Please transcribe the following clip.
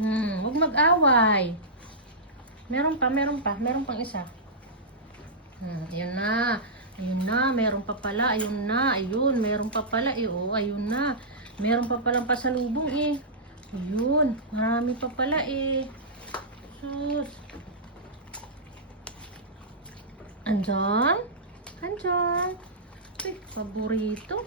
Huwag mag-away. Meron pang isa. Ayun na. Ayun na, meron pa pala. Ayun na, ayun, meron pa pala. Oh, ayun na. Meron pa palang pasalubong eh. Ayun, marami pa pala eh. Sus. Andyan? Andyan? Uy, paborito.